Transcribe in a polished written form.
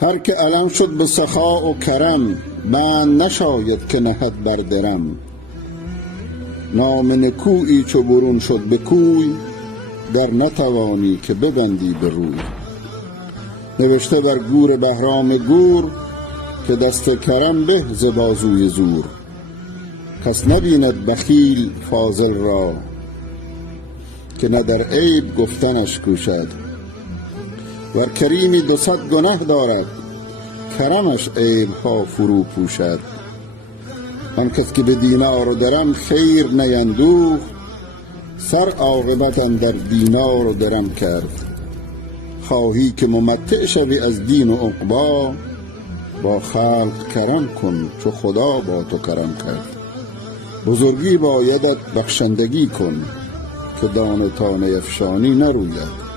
هر که علم شد به سخا و کرم، بند نشاید که نهد بر درم. نام نکویی چو برون شد به کوی، در نتوانی که ببندی به روی. نوشته بر گور بهرام گور، که دست کرم به ز بازوی زور. کس نبیند بخیل فاضل را، که نه در عیب گفتنش کوشد. ور کریمی 200 گنه دارد، کرمش عیب ها فرو پوشد. آن کس که به دینار و درم خیر نیندوخت، سر عاقبت اندر دینار و درم کرد. خواهی که ممتع شوی از دین و عقبی، با خلق کرم کن چو خدا با تو کرم کرد. بزرگی بایدت بخشندگی کن، که دانه تا نیفشانی نروید.